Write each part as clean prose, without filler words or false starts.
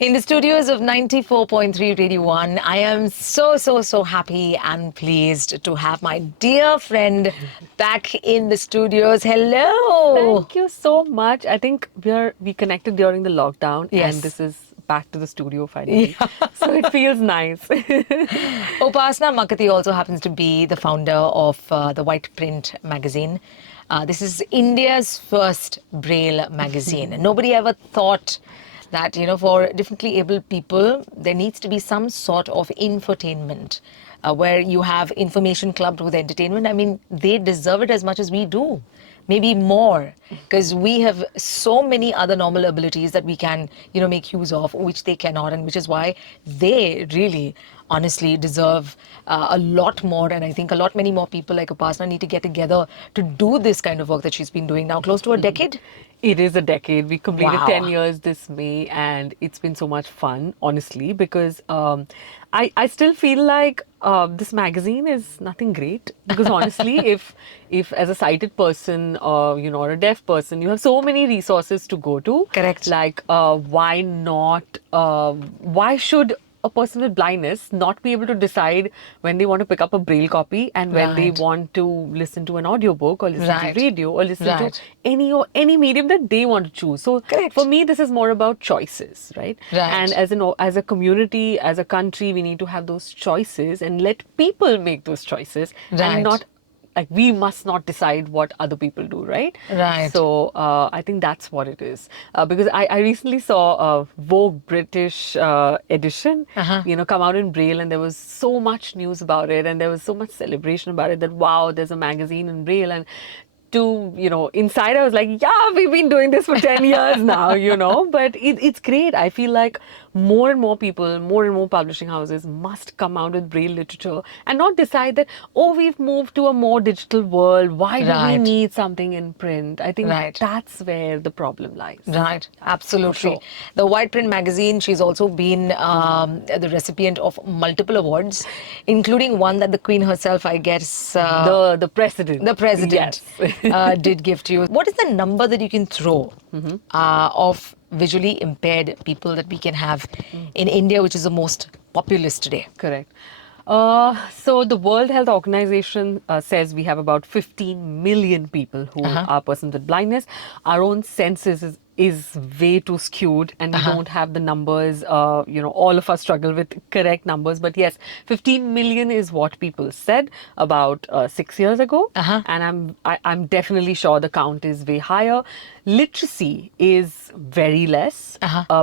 In the studios of 94.3 Radio 1, I am so happy and pleased to have my dear friend back in the studios. Hello. Thank you so much. I think we connected during the lockdown, and Yes. this is back to the studio finally. Yeah. So it feels nice. Upasana Makati also happens to be the founder of the White Print magazine. This is India's first Braille magazine. Nobody ever thought that, for differently able people, there needs to be some sort of infotainment where you have information clubbed with entertainment. I mean, they deserve it as much as we do. Maybe more, because we have so many other normal abilities that we can, make use of, which they cannot, and which is why they really, honestly, deserve a lot more. And I think a lot many more people like Upasana need to get together to do this kind of work that she's been doing now, close to a decade. It is a decade. We completed 10 Wow. years this May, and it's been so much fun, honestly, because I still feel like this magazine is nothing great. Because honestly, if as a sighted person, or a deaf person, you have so many resources to go to. Correct. Like, why not? Why should a person with blindness not be able to decide when they want to pick up a braille copy and when they Right. want to listen to an audiobook or listen to Right. radio or listen to Right. any medium that they want to choose. So Correct. for me, this is more about choices, right? Right. And as a community, as a country, we need to have those choices and let people make those choices, Right. and not like we must not decide what other people do, right? Right. So I think that's what it is. Because I recently saw a Vogue British edition, come out in Braille, and there was so much news about it, and there was so much celebration about it that wow, there's a magazine in Braille, and inside I was like, yeah, we've been doing this for 10 years now, but it's great. I feel like more and more people, more and more publishing houses must come out with Braille literature and not decide that, oh, we've moved to a more digital world. Why do we Right. need something in print? I think Right. that's where the problem lies. Right, absolutely. sure. The White Print magazine, she's also been the recipient of multiple awards, including one that the Queen herself, I guess, The president. the president Yes. did give to you. What is the number that you can throw of visually impaired people that we can have in India, which is the most populous today? Correct. So the World Health Organization says we have about 15 million people who are persons with blindness. Our own census is way too skewed, and we don't have the numbers. All of us struggle with correct numbers, but yes, 15 million is what people said about 6 years ago, and I'm definitely sure the count is way higher. Literacy is very less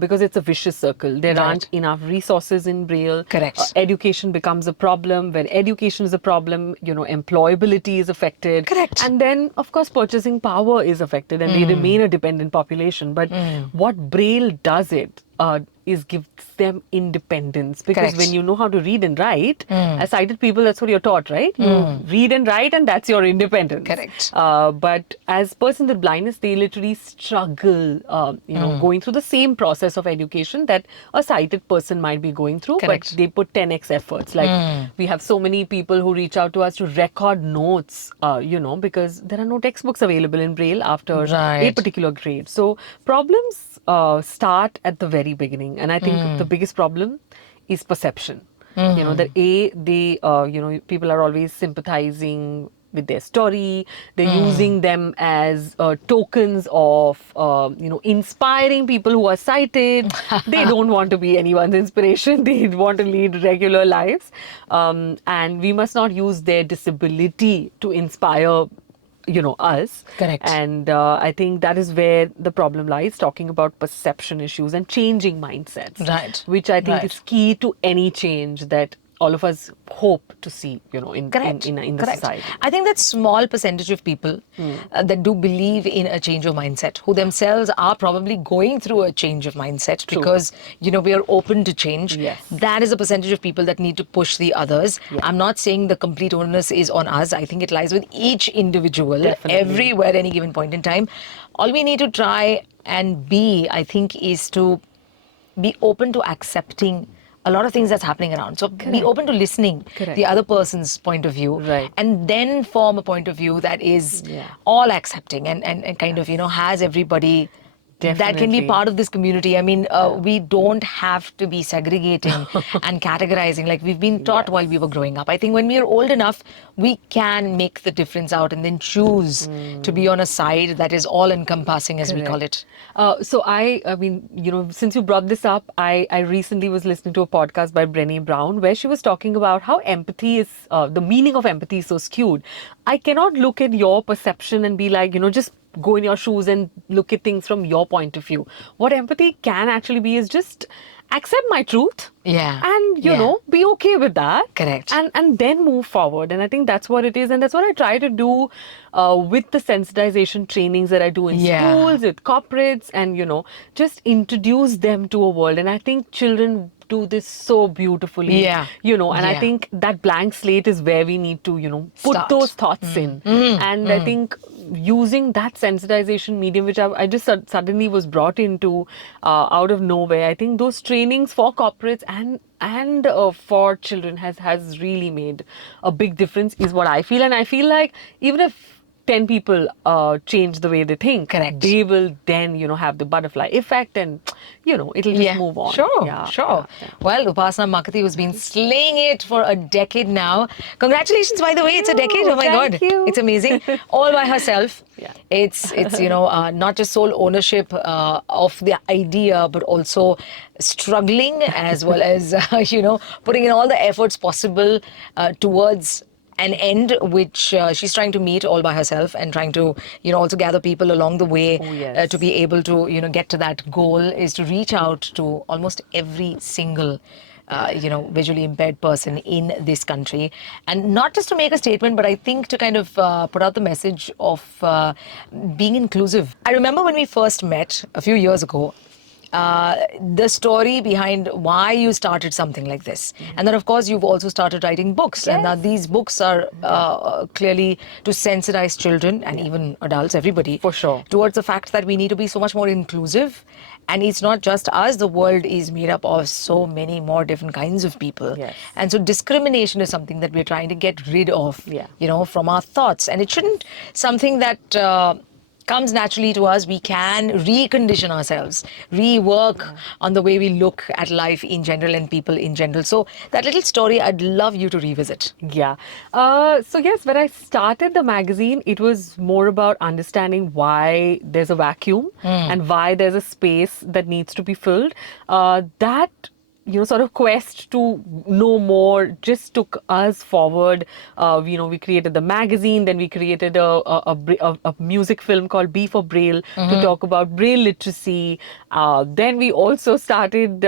because it's a vicious circle. There aren't enough resources in Braille. Correct. Education becomes a problem. When education is a problem, employability is affected. Correct. And then, of course, purchasing power is affected, and they remain a dependent population. But what Braille does is gives them independence, because Correct. when you know how to read and write, as sighted people, that's what you're taught, right? You read and write, and that's your independence. Correct. But as persons with blindness, they literally struggle, going through the same process of education that a sighted person might be going through, Correct. but they put 10x efforts. Like we have so many people who reach out to us to record notes, because there are no textbooks available in Braille after Right. a particular grade. So problems start at the very beginning, and I think the biggest problem is perception. That people are always sympathizing with their story. They're using them as tokens of, inspiring people who are sighted. They don't want to be anyone's inspiration. They want to lead regular lives. And we must not use their disability to inspire us. Correct. And I think that is where the problem lies, talking about perception issues and changing mindsets. Right. Which I think Right. is key to any change that all of us hope to see, in Correct. the Correct. society. I think that small percentage of people that do believe in a change of mindset, who themselves are probably going through a change of mindset True. because, we are open to change. Yes. That is a percentage of people that need to push the others. I'm not saying the complete onus is on us. I think it lies with each individual, Definitely. everywhere, any given point in time. All we need to try and be, I think, is to be open to accepting a lot of things that's happening around. So be open to listening Correct. the other person's point of view, Right. and then form a point of view that is Yeah. all accepting and kind of, has everybody that can be Definitely. part of this community. I mean, we don't have to be segregating and categorizing like we've been taught while we were growing up. I think when we are old enough, we can make the difference out and then choose to be on a side that is all encompassing, as we call Correct. it. So I mean, since you brought this up, I recently was listening to a podcast by Brené Brown where she was talking about how empathy is, the meaning of empathy is so skewed. I cannot look at your perception and be like, just go in your shoes and look at things from your point of view. What empathy can actually be is just accept my truth Yeah. and Yeah. be okay with that. Correct. And then move forward. And I think that's what it is, and that's what I try to do with the sensitization trainings that I do in Yeah. schools, with corporates, and just introduce them to a world. And I think children do this so beautifully. Yeah. And I Yeah. think that blank slate is where we need to put Start. those thoughts in. And I think using that sensitization medium, which I just suddenly was brought into out of nowhere, I think those trainings for corporates and for children has really made a big difference, is what I feel. And I feel like even if 10 people change the way they think, Correct. they will then have the butterfly effect, and it'll just move on. Sure, Yeah, sure. yeah. Well, Upasana Makati, who's been slaying it for a decade now. Congratulations, by the way, it's a decade. Oh my Thank God, you. it's amazing. All by herself. Yeah. It's not just sole ownership of the idea, but also struggling as well as putting in all the efforts possible towards an end which she's trying to meet all by herself, and trying to also gather people along the way Oh, yes. to be able to get to that goal, is to reach out to almost every single visually impaired person in this country, and not just to make a statement, but I think to kind of put out the message of being inclusive. I remember when we first met a few years ago, the story behind why you started something like this. And then, of course, you've also started writing books. And now these books are clearly to sensitize children and even adults, everybody, For sure. towards the fact that we need to be so much more inclusive. And it's not just us, the world is made up of so many more different kinds of people. Yes. And so discrimination is something that we're trying to get rid of, Yeah. from our thoughts. And it shouldn't something that comes naturally to us. We can recondition ourselves, rework on the way we look at life in general and people in general. So that little story, I'd love you to revisit. Yeah. So yes, when I started the magazine, it was more about understanding why there's a vacuum and why there's a space that needs to be filled. That sort of quest to know more just took us forward. We created the magazine, then we created a music film called B for Braille to talk about Braille literacy. Then we also started,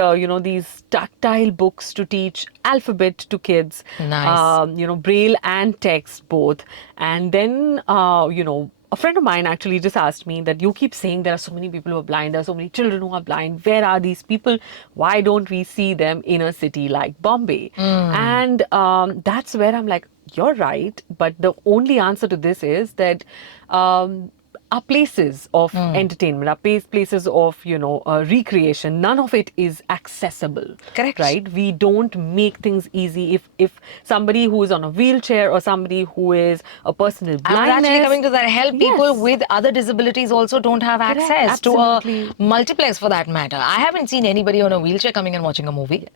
these tactile books to teach alphabet to kids. Nice. Braille and text both. And then, a friend of mine actually just asked me that you keep saying there are so many people who are blind, there are so many children who are blind. Where are these people? Why don't we see them in a city like Bombay? And that's where I'm like, you're right. But the only answer to this is that our places of entertainment, our places of recreation, none of it is accessible. Correct. Right? We don't make things easy. If somebody who is on a wheelchair or somebody who is a person with I was blindness, actually coming to that. Help people Yes. with other disabilities also don't have Correct, access to absolutely. a multiplex for that matter. I haven't seen anybody on a wheelchair coming and watching a movie.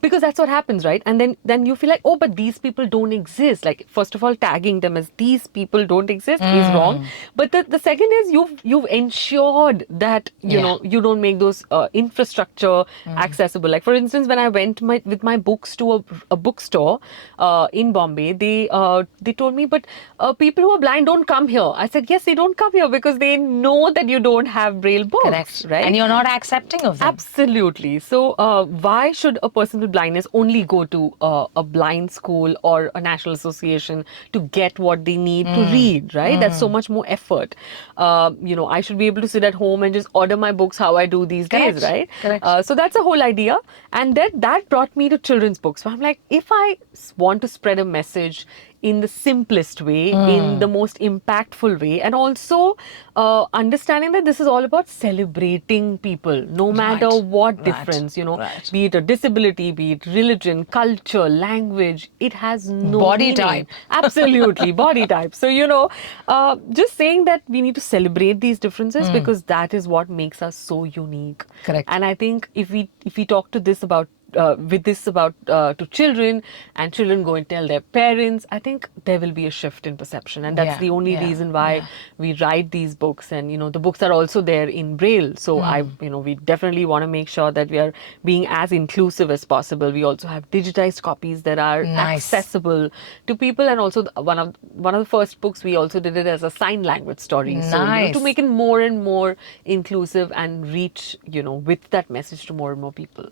Because that's what happens, right? And then you feel like, oh, but these people don't exist. Like, first of all, tagging them as these people don't exist is wrong. But the second is you've ensured that you don't make those infrastructure accessible. Like, for instance, when I went with my books to a bookstore in Bombay, they told me, but people who are blind don't come here. I said, yes, they don't come here because they know that you don't have Braille books, Correct. right? And you're not accepting of them. Absolutely. So, why should a person with blindness only go to a blind school or a national association to get what they need to read, right? That's so much more effort. I should be able to sit at home and just order my books how I do these days, right? Correct. So that's the whole idea. And that brought me to children's books. So I'm like, if I want to spread a message in the simplest way, in the most impactful way, and also understanding that this is all about celebrating people, no matter Right. what Right. difference, Right. be it a disability, be it religion, culture, language, it has no Body meaning. type. Absolutely, body type. So, just saying that we need to celebrate these differences because that is what makes us so unique. Correct. And I think if we talk to this about with this about to children, and children go and tell their parents, I think there will be a shift in perception, and that's Yeah. the only Yeah. reason why Yeah. we write these books. And the books are also there in Braille, so we definitely want to make sure that we are being as inclusive as possible. We also have digitized copies that are Nice. accessible to people, and also one of the first books we also did it as a sign language story. So to Nice. make it more and more inclusive and reach with that message to more and more people.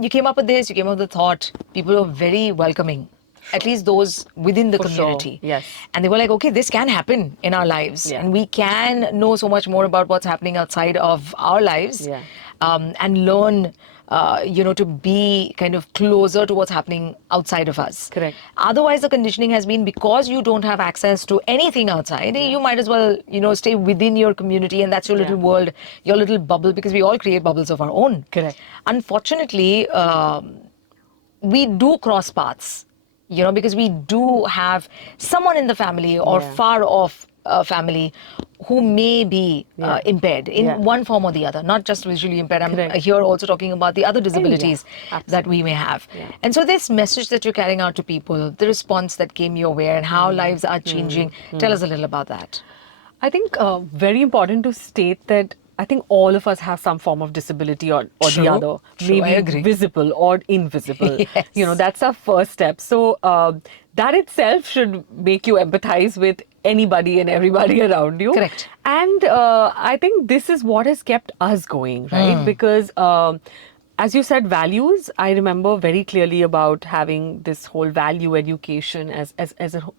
You came up with this, you came up with the thought. People were very welcoming, at least those within the For sure, community. yes. And they were like, okay, this can happen in our lives. Yeah. And we can know so much more about what's happening outside of our lives. Yeah. And learn, to be kind of closer to what's happening outside of us. Correct. Otherwise, the conditioning has been because you don't have access to anything outside, you might as well, stay within your community, and that's your little Yeah. world, your little bubble, because we all create bubbles of our own. Correct. Unfortunately, we do cross paths, because we do have someone in the family or Yeah. far off family who may be Yeah. impaired in Yeah. one form or the other, not just visually impaired. I'm Correct. here also talking about the other disabilities that absolutely. we may have. Yeah. And so this message that you're carrying out to people, the response that came your way and how lives are changing, tell us a little about that. I think very important to state that I think all of us have some form of disability or the True. other, True, I maybe agree. visible or invisible. Yes. That's our first step. So that itself should make you empathize with anybody and everybody around you. Correct. And I think this is what has kept us going, right? Because as you said, values, I remember very clearly about having this whole value education as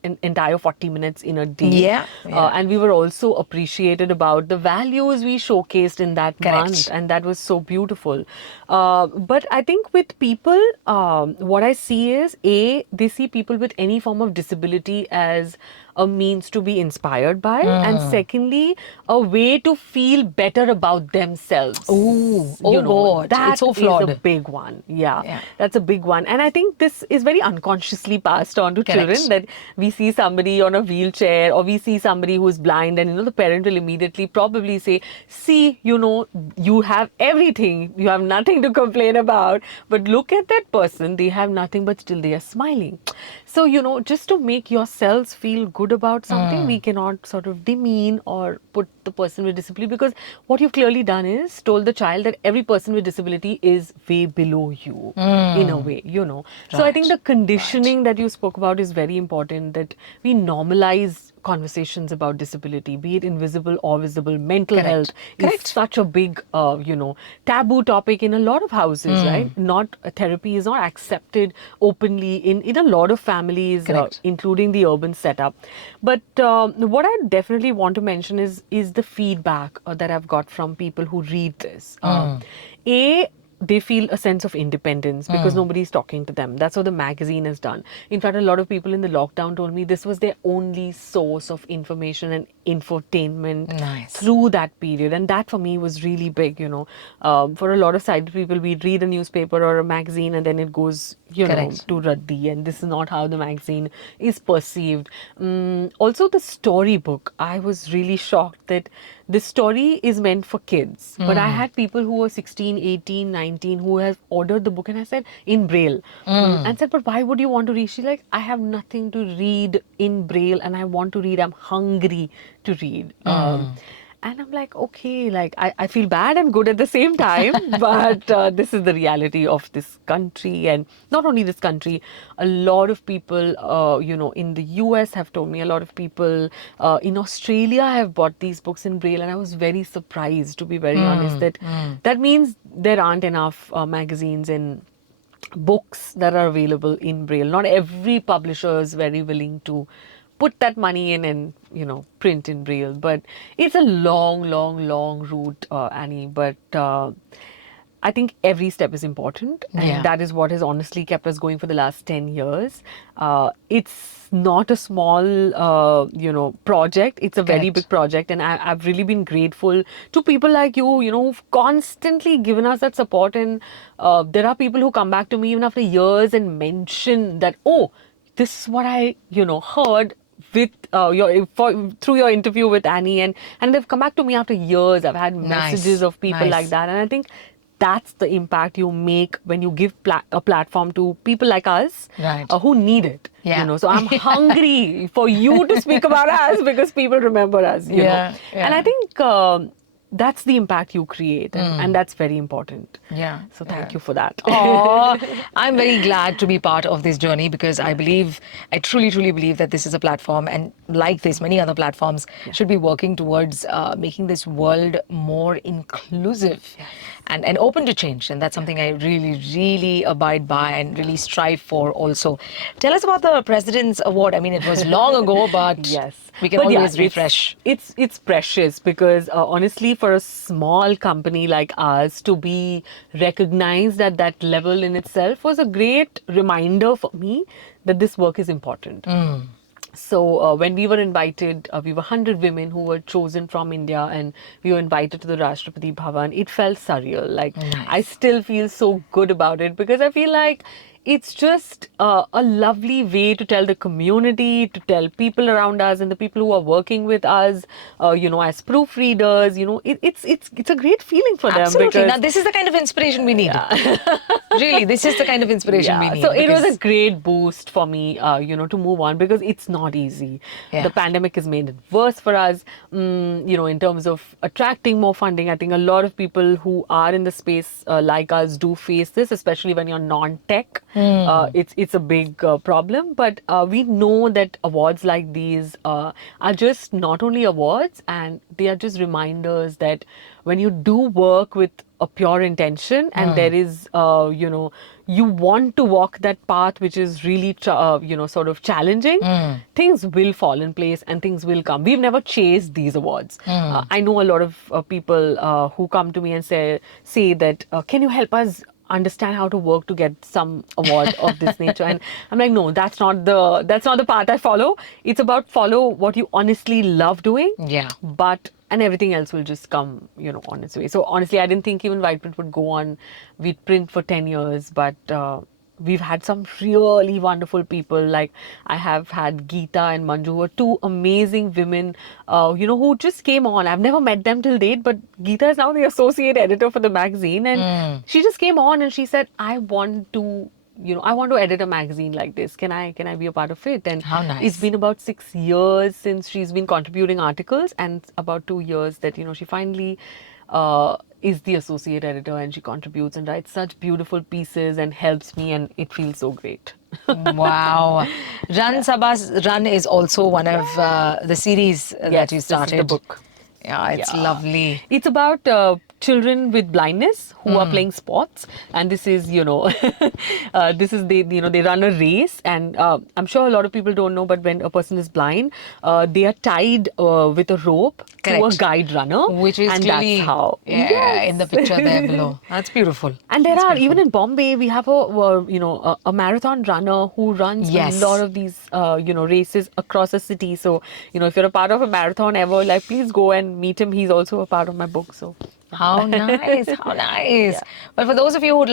an entire 40 minutes in a day. Yeah, yeah. And we were also appreciated about the values we showcased in that Correct. month. And that was so beautiful. But I think with people, what I see is, they see people with any form of disability as a means to be inspired by, and secondly, a way to feel better about themselves. Ooh, oh God, that it's so is flawed. a big one. Yeah, Yeah. that's a big one. And I think this is very unconsciously passed on to Correct. children, that we see somebody on a wheelchair or we see somebody who's blind, and the parent will immediately probably say, see, you have everything, you have nothing to complain about, but look at that person, they have nothing but still they are smiling. So just to make yourselves feel good about something, we cannot sort of demean or put the person with disability, because what you've clearly done is told the child that every person with disability is way below you in a way. So I think the conditioning that you spoke about is very important, that we normalize conversations about disability, be it invisible or visible. Mental Correct. health Correct. is such a big taboo topic in a lot of houses, right? Not therapy is not accepted openly in a lot of families, Correct. including the urban setup. But what I definitely want to mention is the feedback that I've got from people who read this. They feel a sense of independence because nobody's talking to them. That's what the magazine has done. In fact, a lot of people in the lockdown told me this was their only source of information and infotainment Nice. through that period. And that for me was really big, For a lot of sighted people, we'd read a newspaper or a magazine and then it goes, Correct. to Raddi. And this is not how the magazine is perceived. Also, the storybook, I was really shocked that the story is meant for kids. But I had people who were 16, 18, 19 who have ordered the book, and I said, in Braille. And said, but why would you want to read? She's like, I have nothing to read in Braille and I want to read. I'm hungry to read. And I'm like, okay, like I feel bad and good at the same time, but this is the reality of this country. And not only this country, a lot of people, in the US have told me, a lot of people in Australia have bought these books in Braille. And I was very surprised, to be very honest, that means there aren't enough magazines and books that are available in Braille. Not every publisher is very willing to put that money in and print in Braille. But it's a long route, Annie. But I think every step is important, and Yeah. that is what has honestly kept us going for the last 10 years. It's not a small, project. It's a very Correct. big project, and I've really been grateful to people like you, who've constantly given us that support. And there are people who come back to me even after years and mention that, oh, this is what I, heard with through your interview with Annie, and they've come back to me after years. I've had messages Nice. of people like Nice. that, and I think that's the impact you make when you give a platform to people like us, Right. who need it. Yeah. So I'm hungry for you to speak about us because people remember us. Yeah, And I yeah. think that's the impact you create, and that's very important. Yeah. So thank you for that. Oh, I'm very glad to be part of this journey because I truly, truly believe that this is a platform, and like this, many other platforms should be working towards making this world more inclusive and open to change. And that's something I really, really abide by and really strive for also. Tell us about the President's Award. I mean, it was long ago, but Yes, we can but yeah, always refresh. It's precious because honestly, for a small company like us to be recognized at that level in itself was a great reminder for me that this work is important. So when we were invited, we were 100 women who were chosen from India, and we were invited to the Rashtrapati Bhavan. It felt surreal. Like, I Nice. still feel so good about it because I feel like it's just a lovely way to tell the community, to tell people around us and the people who are working with us, as proofreaders. It's a great feeling for them Absolutely. because Now, this is the kind of inspiration we need. Really, this is the kind of inspiration we yeah, need. so it was a Because, great boost for me, to move on because it's not easy. Yeah. The pandemic has made it worse for us, in terms of attracting more funding. I think a lot of people who are in the space like us do face this, especially when you're non-tech. It's a big problem, but we know that awards like these are just not only awards, and they are just reminders that when you do work with a pure intention and there is you want to walk that path which is really sort of challenging, things will fall in place and things will come. We've never chased these awards. I know a lot of people who come to me and say that can you help us understand how to work to get some award of this nature, and I'm like, no, that's not the path I follow. It's about follow what you honestly love doing, Yeah. and everything else will just come on its way. So honestly, I didn't think even White Print would go on. We'd print for 10 years, but we've had some really wonderful people. Like, I have had Geeta and Manju, who are two amazing women, who just came on. I've never met them till date, but Geeta is now the associate editor for the magazine, and she just came on and she said, I want to edit a magazine like this. Can I be a part of it? And How nice. it's been about 6 years since she's been contributing articles, and about 2 years that she finally is the associate editor, and she contributes and writes such beautiful pieces and helps me, and it feels so great. Wow. Run Sabas Run is also one of the series that you Yes, started. this is the book. Yeah, it's Yeah. lovely. It's about children with blindness who are playing sports, and this is they run a race, and I'm sure a lot of people don't know, but when a person is blind, they are tied with a rope to a Correct. guide runner, Which is and clearly that's how in the picture there below. That's beautiful. And there That's are, beautiful. even in Bombay, we have a marathon runner who runs Yes. a lot of these races across the city. So if you're a part of a marathon ever, like, please go and meet him. He's also a part of my book. So How nice! How nice! Well, for those of you who'd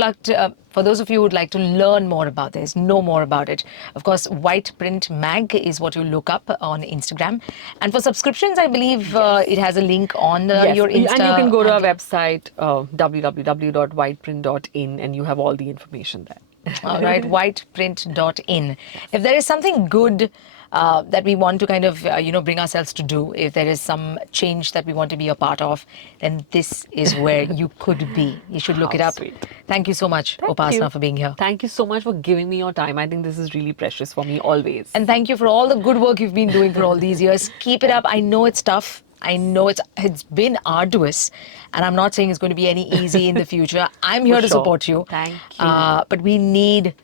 like to learn more about this, know more about it, of course, White Print Mag is what you look up on Instagram. And for subscriptions, I believe it has a link on yes, your Insta. and you can go to our handle. website www.whiteprint.in, and you have all the information there. All right, whiteprint.in. If there is something good that we want to kind of, bring ourselves to do, if there is some change that we want to be a part of, then this is where you could be. You should look How it up. sweet. Thank you so much, Thank Upasana, you. for being here. Thank you so much for giving me your time. I think this is really precious for me always. And thank you for all the good work you've been doing for all these years. Keep it up. I know it's tough. I know it's been arduous, and I'm not saying it's going to be any easy in the future. I'm here For to sure. support you. Thank you. But we need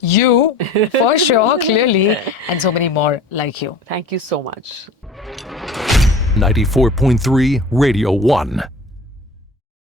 you, for sure, clearly, and so many more like you. Thank you so much. 94.3 Radio 1.